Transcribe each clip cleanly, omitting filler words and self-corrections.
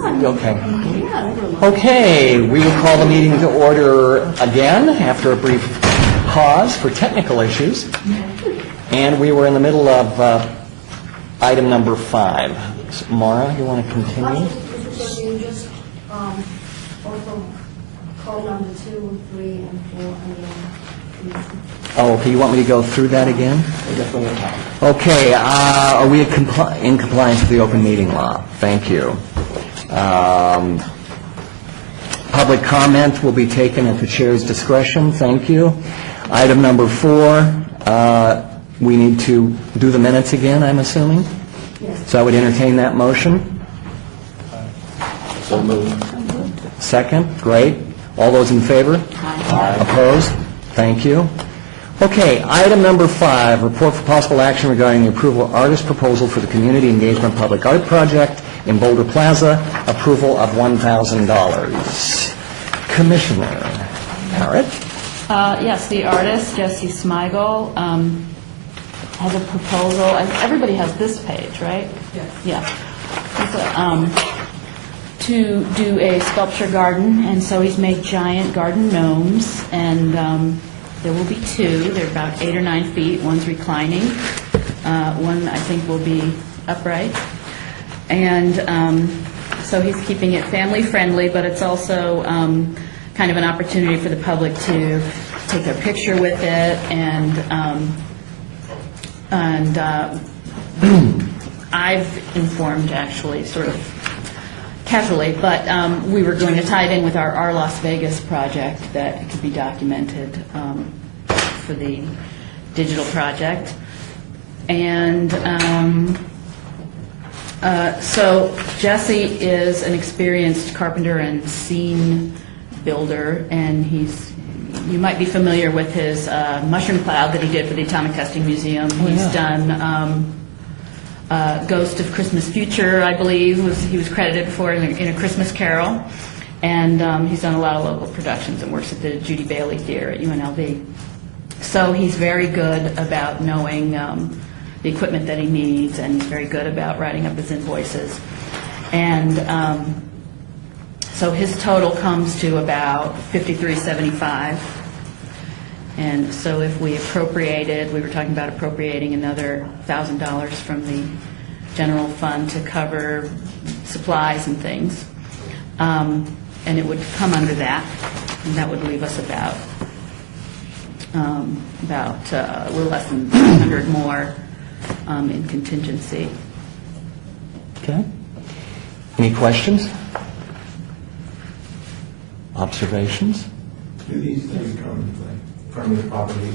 Okay. Okay, we will call the meeting to order again after a brief pause for technical issues. And we were in the middle of item number 5. So, Mara, you want to continue? So you just also call number 2, 3, and 4 again. Oh, okay, you want me to go through that again? Okay, are we in compliance with the open meeting law? Thank you. Public comment will be taken at the chair's discretion. Thank you. Item number 4, we need to do the minutes again, I'm assuming? Yes. So I would entertain that motion. So moved. Second, great. All those in favor? Aye. Opposed? Thank you. Okay, item number 5, report for possible action regarding the approval of artist proposal for the Community Engagement Public Art Project in Boulder Plaza, approval of $1,000. Commissioner Parrott? Yes, the artist, Jesse Smigel, has a proposal. Everybody has this page, right? Yes. Yeah. To do a sculpture garden, and so he's made giant garden gnomes, and there will be 2. They're about 8 or 9 feet. One's reclining. One, I think, will be upright. And so he's keeping it family-friendly, but it's also kind of an opportunity for the public to take their picture with it. And I've informed, actually, sort of casually, but we were going to tie it in with our Las Vegas project that it could be documented for the digital project. And so Jesse is an experienced carpenter and scene builder, and you might be familiar with his mushroom cloud that he did for the Atomic Testing Museum. He's done Ghost of Christmas Future, I believe, he was credited for in A Christmas Carol. And he's done a lot of local productions and works at the Judy Bailey Theater at UNLV. So he's very good about knowing the equipment that he needs, and he's very good about writing up his invoices. And so his total comes to about $53.75. And so if we appropriated, we were talking about appropriating another $1,000 from the general fund to cover supplies and things. And it would come under that, and that would leave us about a little less than 100 more in contingency. Okay. Any questions? Observations? Do these things come from the property?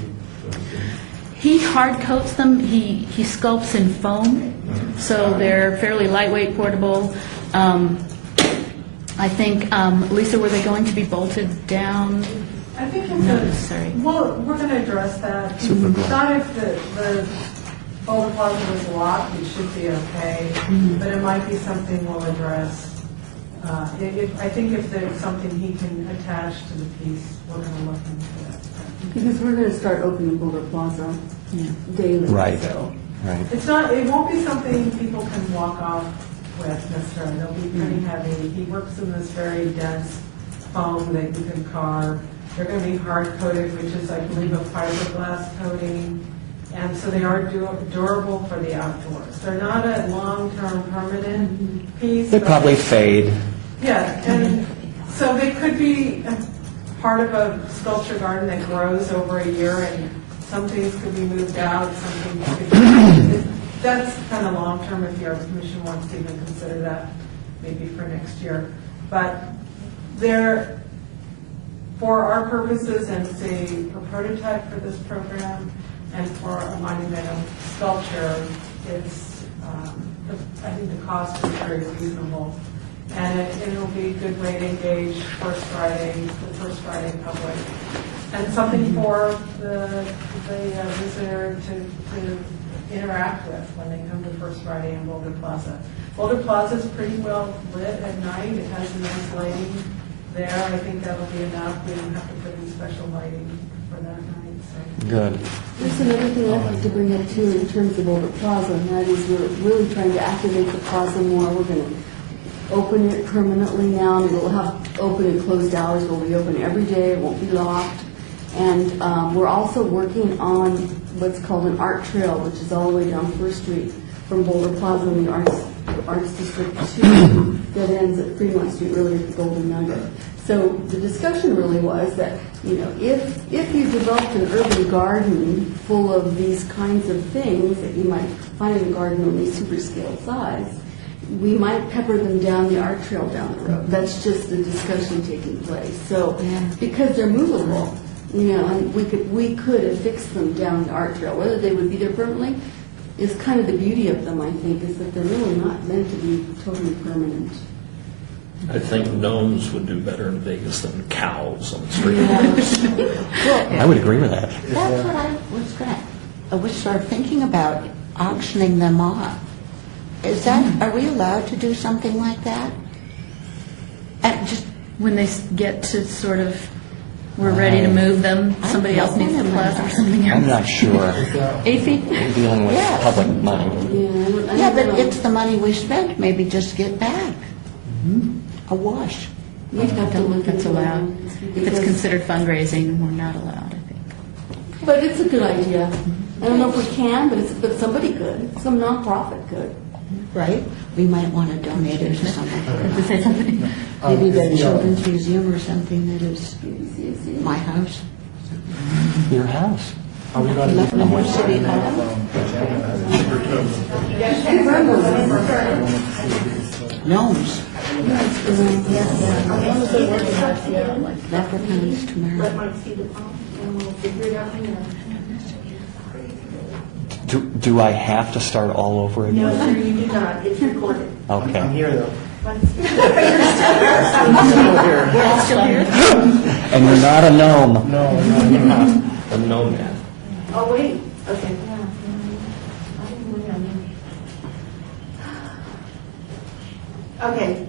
He hard coats them. He sculpts in foam, so they're fairly lightweight, portable. I think, Lisa, were they going to be bolted down? I think Not it's necessary. well, we're going to address that. Super glue. Not if the Boulder Plaza was locked, it should be okay, but it might be something we'll address. I think if there's something he can attach to the piece, we're going to look into that. Because we're going to start opening Boulder Plaza daily. Right. So. Right. It won't be something people can walk off with necessarily. They'll be pretty heavy. He works in this very dense foam that you can carve. They're going to be hard coated, which is, I believe, a fiberglass coating. And so they are durable for the outdoors. They're not a long-term permanent piece. They but- probably fade. Yeah, and so they could be part of a sculpture garden that grows over a year, and some things could be moved out, some things could be, that's kind of long-term if the Arts Commission wants to even consider that, maybe for next year. But they're, for our purposes, and say a prototype for this program, and for a monumental sculpture, it's, I think the cost is very reasonable. And it'll be a good way to engage the First Friday public. And something for the visitor to interact with when they come to First Friday in Boulder Plaza. Boulder Plaza is pretty well lit at night. It has a nice lighting there. I think that'll be enough. We don't have to put in special lighting for that night. So. Good. There's another thing I'd like to bring up too in terms of Boulder Plaza, and that is we're really trying to activate the plaza more. We're going to open it permanently now, and it'll have open and closed hours. It'll be open every day, it won't be locked. And we're also working on what's called an art trail, which is all the way down First Street from Boulder Plaza in the Arts District to that ends at Fremont Street, really at the Golden Nugget. So the discussion really was that, you know, if you developed an urban garden full of these kinds of things that you might find in a garden only super scale size, we might pepper them down the art trail down the road. That's just the discussion taking place. So, because they're movable, you know, and we could affix them down the art trail. Whether they would be there permanently is kind of the beauty of them, I think, is that they're really not meant to be totally permanent. I think gnomes would do better in Vegas than cows on the street. I would agree with that. That's what I was sort of thinking about, auctioning them off. Is that, are we allowed to do something like that? And just, When they get to sort of, we're ready to move them, somebody else needs the plaza or something else. I'm not sure. 8 feet? We're dealing with Yeah. public money. yeah, but it's the money we spent, maybe just get back. A wash. We'd have to look That's into allowed. it. If it's Because- considered fundraising, we're not allowed, I think. But it's a good idea. I don't know if we can, but somebody could, some nonprofit could. Right? We might want to donate it to someone. To say something. Maybe the Children's Museum or something that is my house. Your house. Are we going to? Leavenworth City Hall. Gnomes. Leprechauns tomorrow. Do I have to start all over again? No, sir, you do not. It's recorded. Okay. I'm here, though. And you're not a gnome. No, I'm not. A gnome man. Oh, wait, okay. I didn't remember. Okay.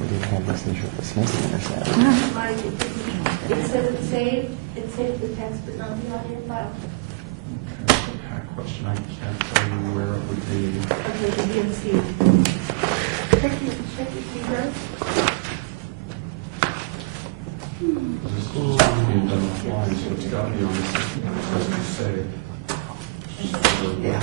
We didn't have this issue with the Smiths intercept. It says it's saved, it's saved the text, but not the audio file. Question, I can't tell you where it would be. Okay, the DMC. Check your keyboard. This is just being done offline, so it's got to be on the system. It says to save. Yeah.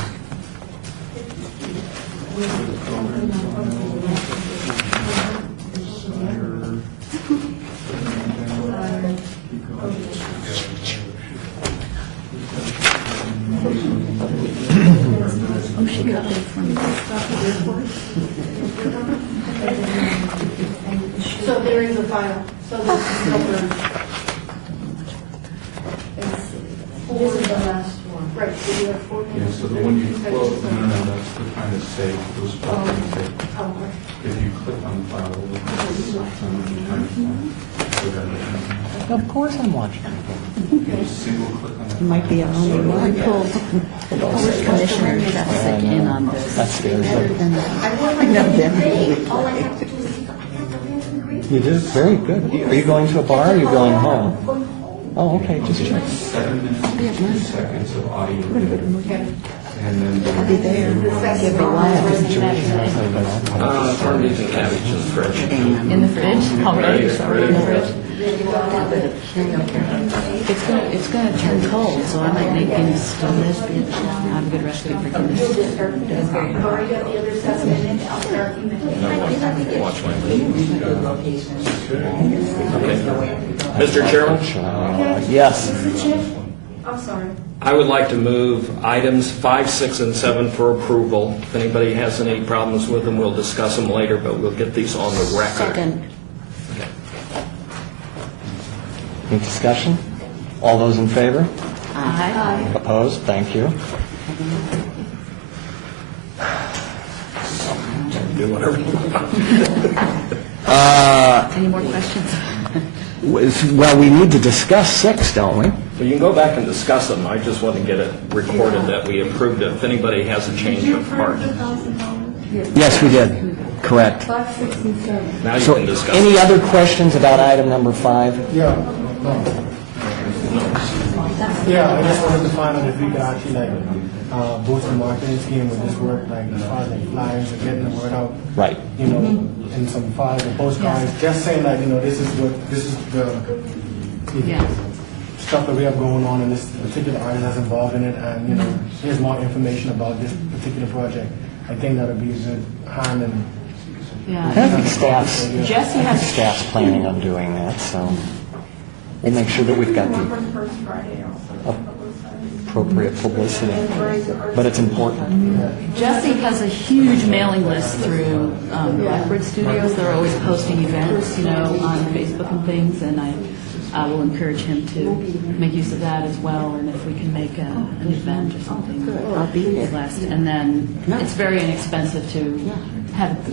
Oh, she got it from So there is a file, so there's a number. This is the last one. Right, so you have 4 Yeah, minutes. so the one you close, no, that's the kind of save, it was supposed to save. Oh, right. If you click on the file, it will kind of Of course I'm watching. single click on that. You might be a lonely one. Commissioner Jessica in on this. That's scary. Than that. All I have to do is You did very good. Are you going to a bar or are you going home? Oh, okay, just check. 7 minutes, 2 seconds of audio. And then. I'll be there. Give it a while. Harvey's and cabbage in the fridge. In the fridge? Already? In the fridge? It's gonna turn cold, so I might make Guinness. I have a good recipe for Guinness. I've already got the other 7 minutes. I'll start emailing. Watch my Okay. Mr. Chairman, Yes. I'm sorry. I would like to move items 5, 6, and 7 for approval. If anybody has any problems with them, we'll discuss them later, but we'll get these on the record. Second. Any discussion? All those in favor? Aye. Opposed? Thank you. Do whatever you want. Any more questions? Well, we need to discuss 6, don't we? Well, you can go back and discuss them. I just want to get it recorded that we approved it. If anybody has a change of heart, Yes, we did. Correct. 5, 6, and 7. now you So, can discuss any it. other questions about item number 5? Yeah. Yeah, I just wanted to find out if we could actually boost the marketing scheme with this work, as far as flyers and getting the word out. Right. In some flyers and postcards, just saying this is the Yeah. stuff that we have going on and this particular artist that's involved in it, and here's more information about this particular project. I think that would be a good hand and I Yeah. think staff's Jesse has, staff's planning on doing that, so we'll make sure that we've got the First Friday also. appropriate publicity. But it's important. Jesse has a huge mailing list through Blackbird Studios. They're always posting events, on Facebook and things, and I will encourage him to make use of that as well, and if we can make an event or something. I'll be there. Last. And then it's very inexpensive to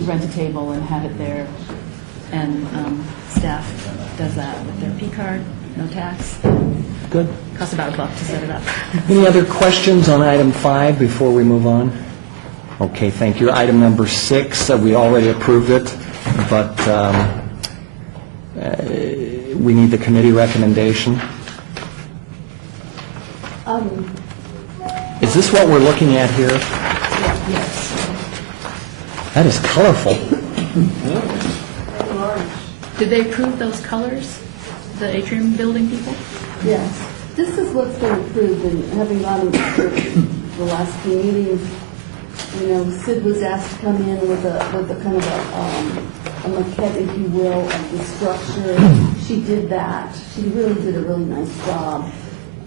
rent a table and have it there, and staff does that with their P card, no tax. Good. Costs about $1 to set it up. Any other questions on item 5 before we move on? Okay, thank you. Item number 6, we already approved it, but we need the committee recommendation. Is this what we're looking at here? Yes. That is colorful. Did they approve those colors, the atrium building people? Yes, this is what's been approved, and having gone to the last few meetings, Sid was asked to come in with a kind of a maquette, if you will, of the structure. She did that. She really did a really nice job.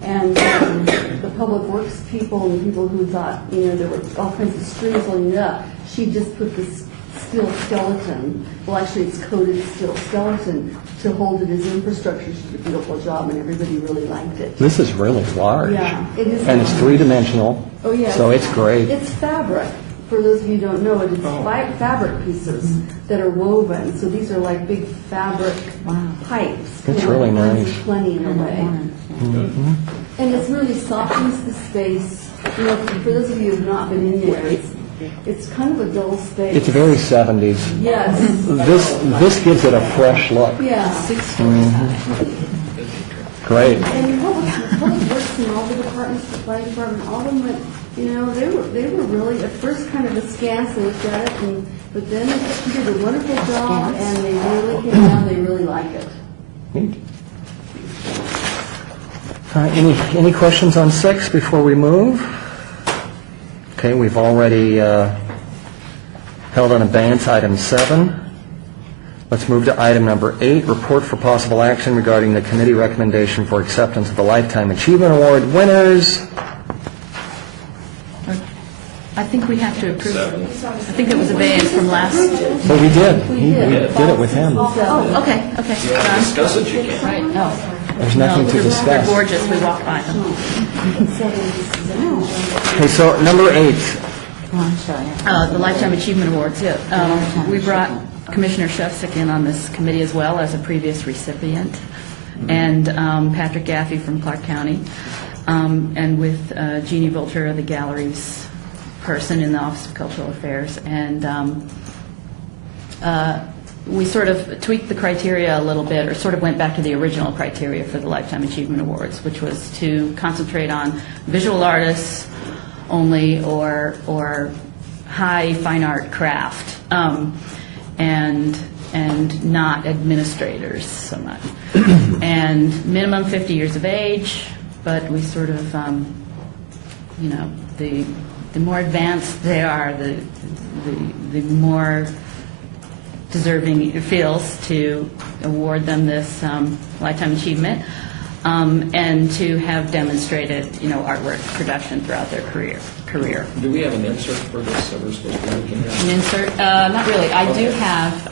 And the public works people and the people who thought, there were all kinds of strings holding it up, she just put this steel skeleton, well actually it's coated steel skeleton, to hold it as infrastructure. She did a beautiful job and everybody really liked it. This is really large. Yeah, it is. And it's three-dimensional. Oh, yeah. So it's great. It's fabric. For those of you who don't know it, it's fabric pieces that are woven. So these are like big fabric pipes. It's really nice. Plenty in a way. And it really softens the space. For those of you who have not been in there, it's kind of a dull space. It's very 70s. Yes. This gives it a fresh look. Yeah. 6 stories high. Great. And public works in all the departments, the fire department, all of them went, they were really, at first kind of askance, they looked at it, but then they did a wonderful job, and they really came down, they really like it. Neat. Any questions on 6 before we move? Okay, we've already held on abeyance item 7. Let's move to item number 8, report for possible action regarding the committee recommendation for acceptance of the Lifetime Achievement Award winners. I think we have to approve it. I think it was abeyance from last. Well, we did. We did it with him. Oh, okay. Discuss it, you can. Right, oh. There's nothing to They're discuss. gorgeous, we walked by them. Okay, so number 8. Oh, I'm sorry. The Lifetime Achievement Awards, yeah. We brought Commissioner Shevsik in on this committee as well as a previous recipient, and Patrick Gaffey from Clark County, and with Jeannie Voltura, the gallery's person in the Office of Cultural Affairs. And we sort of tweaked the criteria a little bit, or sort of went back to the original criteria for the Lifetime Achievement Awards, which was to concentrate on visual artists only, or high fine art craft, and not administrators so much. And minimum 50 years of age, but we sort of, the more advanced they are, the more deserving it feels to award them this lifetime achievement, and to have demonstrated, artwork production throughout their career. Do we have an insert for this that we're supposed to be looking at? An insert? Not really. I do have,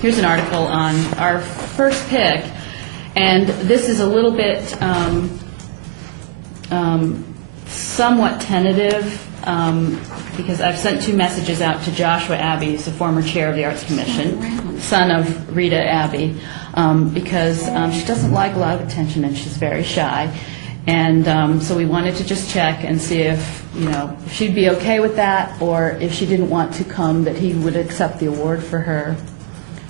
here's an article on our first pick, and this is a little bit somewhat tentative, because I've sent 2 messages out to Joshua Abbey, who's the former chair of the Arts Commission, son of Rita Abbey, because she doesn't like a lot of attention and she's very shy. And so we wanted to just check and see if she'd be okay with that, or if she didn't want to come, that he would accept the award for her.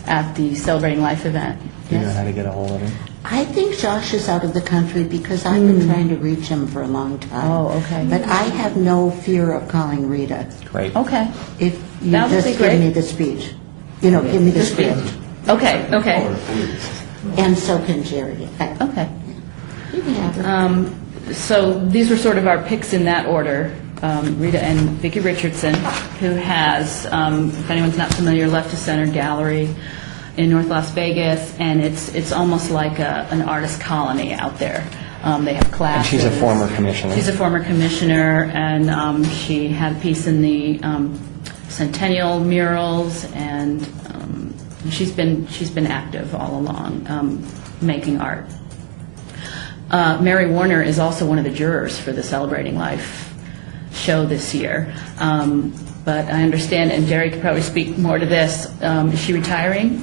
at the Celebrating Life event. Do you know Yes. how to get a hold of him? I think Josh is out of the country because I've been trying to reach him for a long time. Oh, okay. But I have no fear of calling Rita Great. Okay, if you That would just be give great. me the speech. You know, give me the script. okay, okay, And so can Jerry. okay. You can have her. So these were sort of our picks in that order. Rita and Vicki Richardson, who has, if anyone's not familiar, Left to Center Gallery in North Las Vegas, and it's almost like an artist colony out there. They have And classes. she's a former commissioner. She's a former commissioner, and she had a piece in the Centennial murals, and she's been active all along, making art. Mary Warner is also one of the jurors for the Celebrating Life show this year. But I understand, and Jerry could probably speak more to this, is she retiring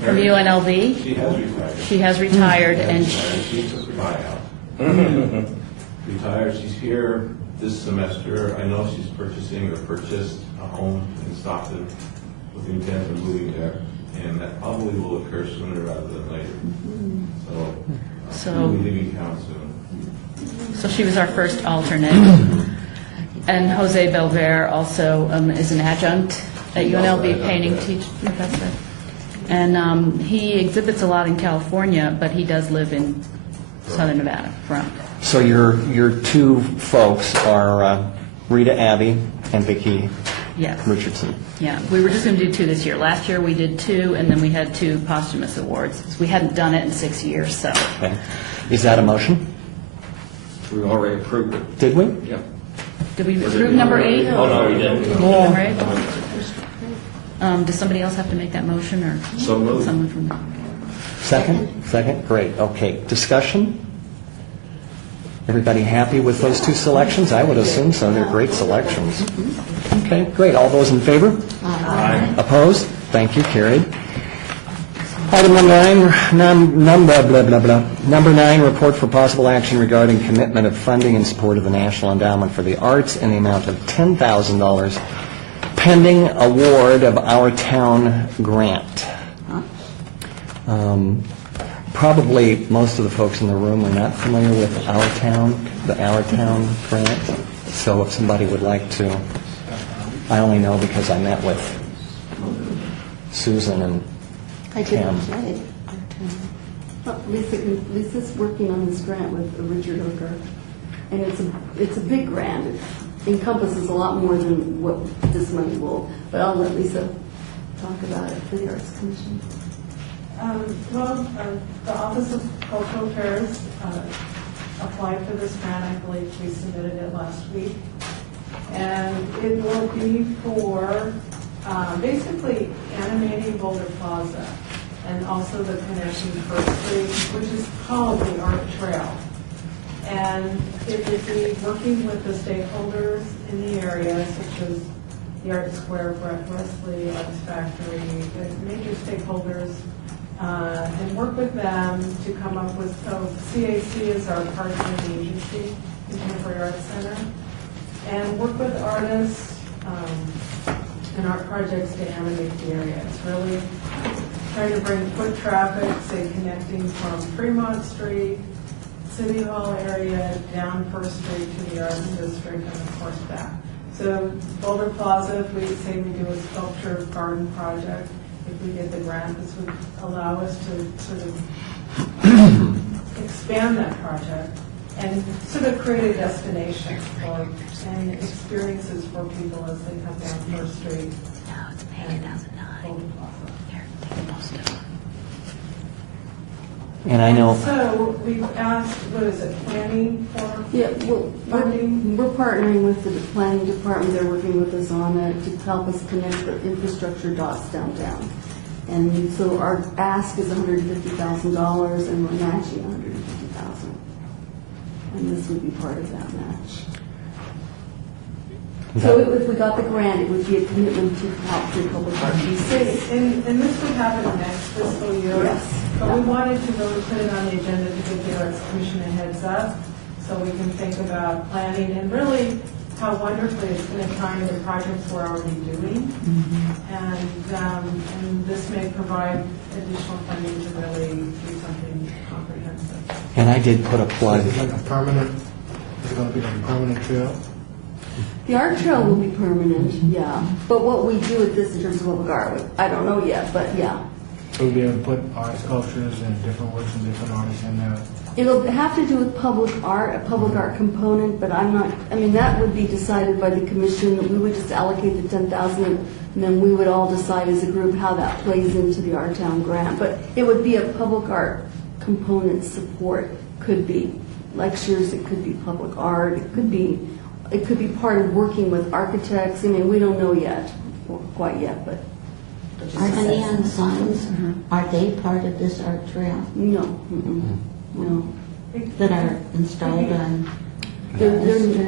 from UNLV? She has retired. She has retired, and She took a buyout. Retired, she's here this semester. I know she's purchasing or purchased a home in Stockton with the intent of moving there, and that probably will occur sooner rather than later. So she'll be leaving town soon. so she was our first alternate. And Jose Belver also is an adjunct at UNLV painting professor. And he exhibits a lot in California, but he does live in Southern Nevada, Pahrump. So your two folks are Rita Abbey and Vicki Yes. Richardson. Yeah, we were just going to do 2 this year. Last year we did 2, and then we had 2 posthumous awards. We hadn't done it in 6 years, so. Okay. Is that a motion? We already approved it. Did we? Yep. Did we approve number 8? Oh, no, we didn't. Number 8? Does somebody else have to make that motion, or? So moved. Someone from the... Second? Second? Great. Okay. Discussion? Everybody happy with those 2 selections? I would assume so. They're great selections. Okay, great. All those in favor? Aye. Opposed? Thank you. Carried. Item number 9, report for possible action regarding commitment of funding in support of the National Endowment for the Arts in the amount of $10,000 pending award of Our Town grant. Probably most of the folks in the room are not familiar with Our Town, the Our Town grant. So if somebody would like to, I only know because I met with Susan and I did Pam. play. Lisa's working on this grant with Richard Hooker, and it's a big grant. It encompasses a lot more than what this money will, but I'll let Lisa talk about it for the Arts Commission. The Office of Cultural Affairs applied for this grant. I believe we submitted it last week. And it will be for basically animating Boulder Plaza and also the connection to First Street, which is called the Art Trail. And it would be working with the stakeholders in the area, such as the Art Square, Brett Wesley, Arts Factory, the major stakeholders, and work with them to come up with, so CAC is our partner agency, Contemporary Arts Center, and work with artists and art projects to animate the area. It's really trying to bring foot traffic, say connecting from Fremont Street, City Hall area, down First Street to the Arts District, and of course back. So Boulder Plaza, if we say we do a sculpture garden project, if we get the grant, this would allow us to sort of expand that project and sort of create a destination for and experiences for people as they come down First Street and Boulder Plaza. And I know, So we've asked, what is it, planning for Yeah, well, funding? we're partnering with the planning department. They're working with us on it to help us connect the infrastructure dots downtown. And so our ask is $150,000, and we're matching $150,000. And this would be part of that match. So if we got the grant, it would be a commitment to help the public art be safe. And this would happen next fiscal year. Yes. But we wanted to really put it on the agenda to give the Arts Commission a heads up, so we can think about planning and really how wonderfully it's going to tie into projects we're already doing. And this may provide additional funding to really do something comprehensive. And I did put a plug. Is it like a permanent, is it gonna be like a permanent trail? The art trail will be permanent, yeah. But what we do with this in terms of public art, I don't know yet, but yeah. So we'll be able to put art sculptures and different works from different artists in there. It'll have to do with public art, a public art component, but I'm not, I mean, that would be decided by the commission. We would just allocate the 10,000 and then we would all decide as a group how that plays into the Art Town grant. But it would be a public art component support. Could be lectures, it could be public art, it could be part of working with architects. I mean, we don't know yet, or quite yet, but Are the neon signs, are they part of this art trail no, no. that are installed on? There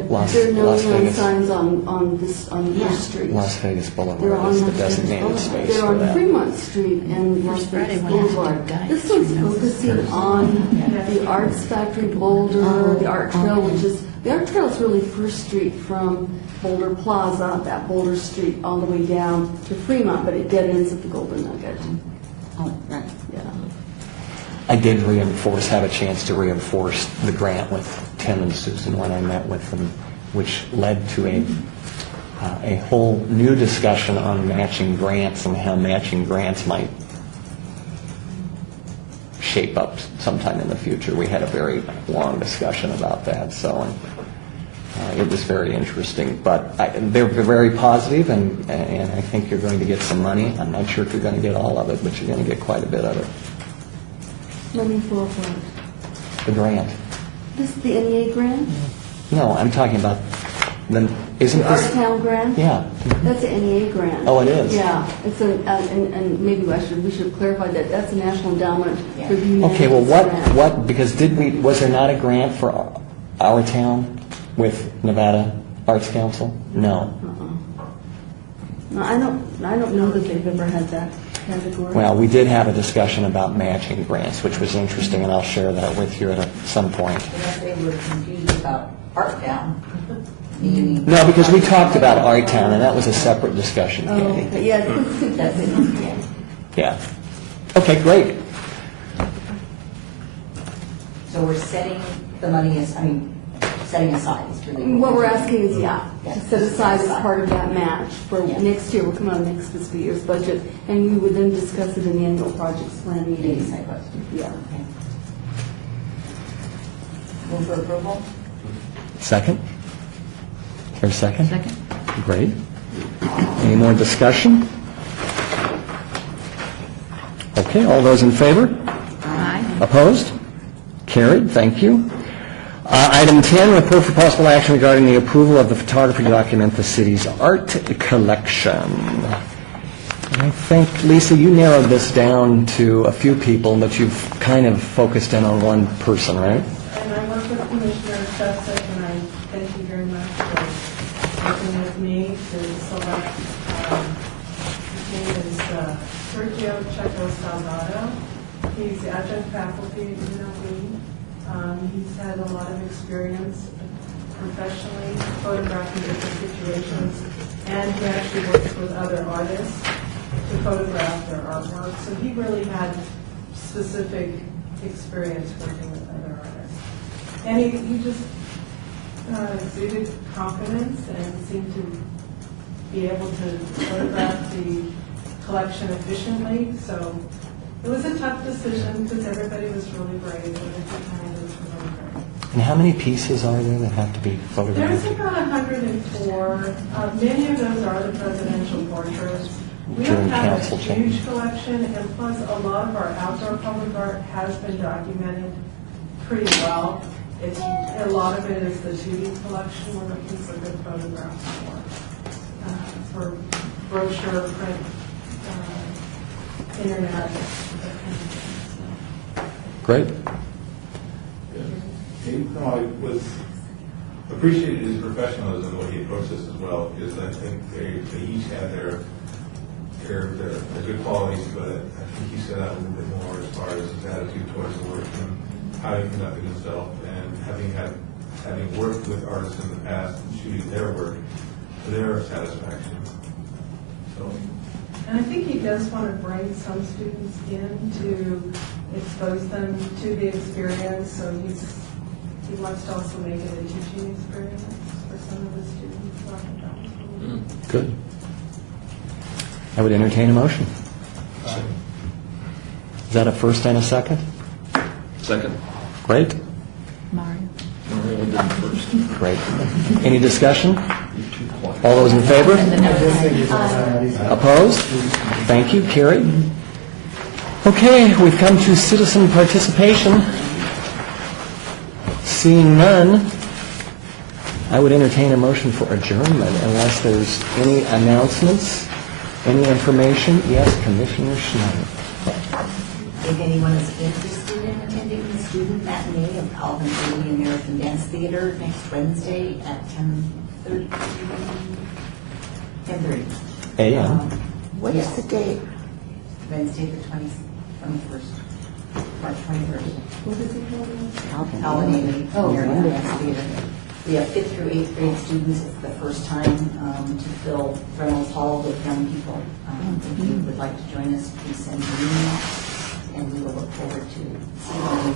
Las are no neon Vegas. signs on this street. Las Vegas They're Boulevard on is the Las Vegas designated Boulevard. space They're for on that. Fremont Street and Las Friday Vegas one has to do Boulevard. dikes, This one's you know. focusing on the Arts Factory Boulder, the Art Trail, which is, the Art Trail is really First Street from Boulder Plaza, that Boulder Street, all the way down to Fremont, but it dead ends at the Golden Nugget. Oh, right. Yeah. I did have a chance to reinforce the grant with Tim and Susan when I met with them, which led to a whole new discussion on matching grants and how matching grants might shape up sometime in the future. We had a very long discussion about that, so it was very interesting. But they're very positive, and I think you're going to get some money. I'm not sure if you're going to get all of it, but you're going to get quite a bit of it. Money for what? The grant. This is the NEA grant? No, I'm talking about, isn't The Art this? Town grant? Yeah. That's an NEA grant. Oh, it is? Yeah, it's and maybe we should clarify that that's a National Endowment for the Humanities Okay, well, grant. what, because was there not a grant for our town with Nevada Arts Council? No. No, I don't know that they've ever had that category. Well, we did have a discussion about matching grants, which was interesting, and I'll share that with you at some point. They were confused about Art Town. No, because we talked about Art Town, and that was a separate discussion, Oh, Candy. okay, yeah, That's it. Yeah. Okay, great. So we're setting the money setting aside is really. What we're asking is, to Yeah. set aside as part of that match for Yeah. next year. We're coming on next fiscal year's budget, and we would then discuss it in the annual projects plan meeting. Decide what to do. Yeah. Okay. Move for approval? Second? Or second? Second. Great. Any more discussion? Okay, all those in favor? Aye. Opposed? Carried, thank you. Item 10, report for possible action regarding the approval of the photography to document the city's art collection. And I think, Lisa, you narrowed this down to a few people, but you've kind of focused in on one person, right? And I work with Commissioner Sestak, and I thank you very much for working with me to select, his name is Sergio Checo Salgado. He's the adjunct faculty at UNLV. He's had a lot of experience professionally photographing different situations, and he actually works with other artists to photograph their artwork. So he really had specific experience working with other artists. And he just exuded confidence and seemed to be able to photograph the collection efficiently. So it was a tough decision because everybody was really brave, and at the time it was really great. And how many pieces are there that have to be There's photographed? about 104. Many of those are the presidential portraits. We don't During have council a change. huge collection, and plus a lot of our outdoor public art has been documented pretty well. A lot of it is the 2D collection. We're looking for good photographs for brochure, print, internet, that kind of thing. Great. I was appreciated his professionalism, the way he approached this as well, because I think they each had their good qualities, but I think he set out a little bit more as far as his attitude towards the work and how he conducted himself, and having had having worked with artists in the past and shooting their work to their satisfaction. So, And I think he does want to bring some students in to expose them to the experience, so he wants to also make it a teaching experience for some of the students on the drama school. Good. I would entertain a motion. Is that a first and a second? Second. Great. Mario. Mario did first. Great. Any discussion? All those in favor? Opposed? Thank you. Carried. Okay, we've come to citizen participation. Seeing none, I would entertain a motion for adjournment unless there's any announcements, any information. Yes, Commissioner Schneider. If anyone is interested in attending the student matinee of Calvin County American Dance Theater next Wednesday at 10:30. A.M. What's Yes. the date? Wednesday, the 21st, March 21st. What is it called? Calvin County Oh, American wonderful. Dance Theater. We have 5th through 8th grade students. It's the first time to fill Reynolds Hall with young people. If you would like to join us, please send an email, and we will look forward to seeing you,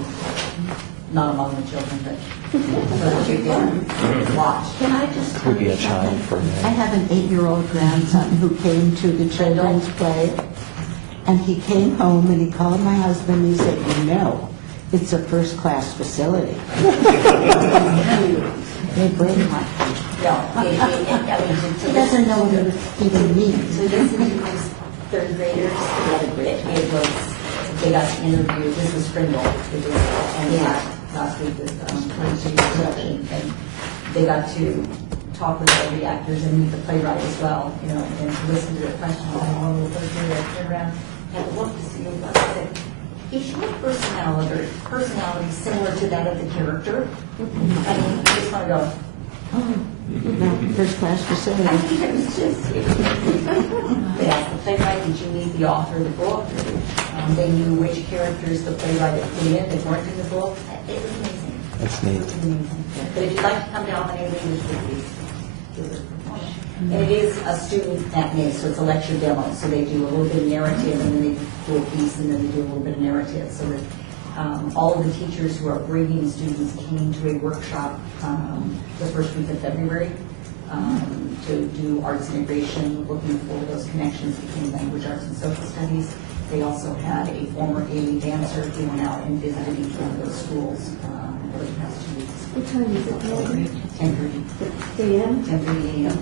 not among the children, but you're there. Watch. Can I just Could be a child for I me. have an 8-year-old grandson who came to the children's play, and he came home and he called my husband and he said, it's a first-class facility. They brainwash him. No, He doesn't know what it even means. So this is third graders. It was, they got to interview, this was Sprindle. It was, and last week with, production. And they got to talk with all the actors and meet the playwright as well, and to listen to their questions. And one little third grader turned around, had to look to see what I said. He showed personality similar to that of the character. I mean, you just want to go, First-class I facility. think it was just, they asked the playwright, did you meet the author of the book? They knew which characters the playwright had put in that weren't in the book. It was amazing. That's neat. It was amazing. But if you'd like to come down on any English, and it is a student matinee, so it's a lecture demo. So they do a little bit of narrative, and then they do a piece, and then they do a little bit of narrative. So that all of the teachers who are bringing students came to a workshop the first week of February to do arts integration, looking for those connections between language arts and social studies. They also had a former AALE dancer who went out and visited each one of those schools over the past 2 weeks. What time is it? 10:30. A.m.? 10:30 a.m.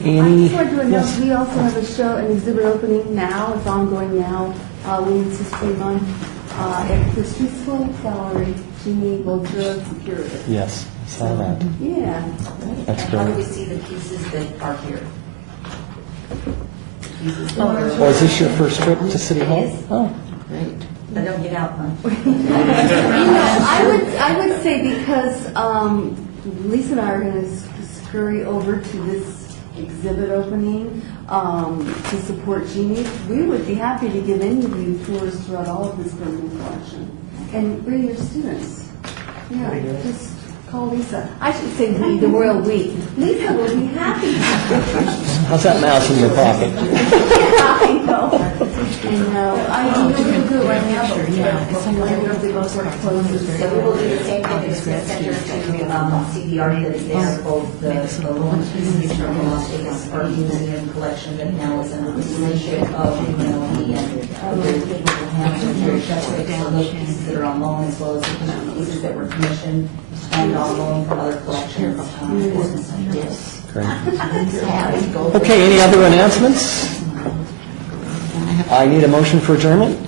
I Any? just wanted to announce, Yes. we also have a show, an exhibit opening now, it's ongoing now, Women's History Month, at the Streetsville Gallery, Jeannie Vulture Security. Yes, I saw that. Yeah. That's And how do we great. see the pieces that are here? Oh, is this your first trip to City Hall? Oh, Great. I don't get out much. I would say because Lisa and I are going to scurry over to this exhibit opening to support Jeannie. We would be happy to give any of you tours throughout all of this permanent collection. And bring your students. Yeah, just call Lisa. I should say we, the Royal We. Lisa will be happy. how's that mouse in your pocket? I know. I know. You do it right now, but it's really before it closes. So we will do the same thing at the Smith Center to see the art that is there, both the Lawrence Museum from the Las Vegas Art Museum collection that now is under the stewardship of the Hampton Sheffield. So those pieces that are on loan as well as the pieces that were commissioned and on loan from other collections. Yes. Great. Okay, any other announcements? I need a motion for adjournment.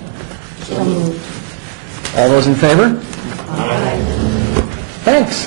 All those in favor? Thanks.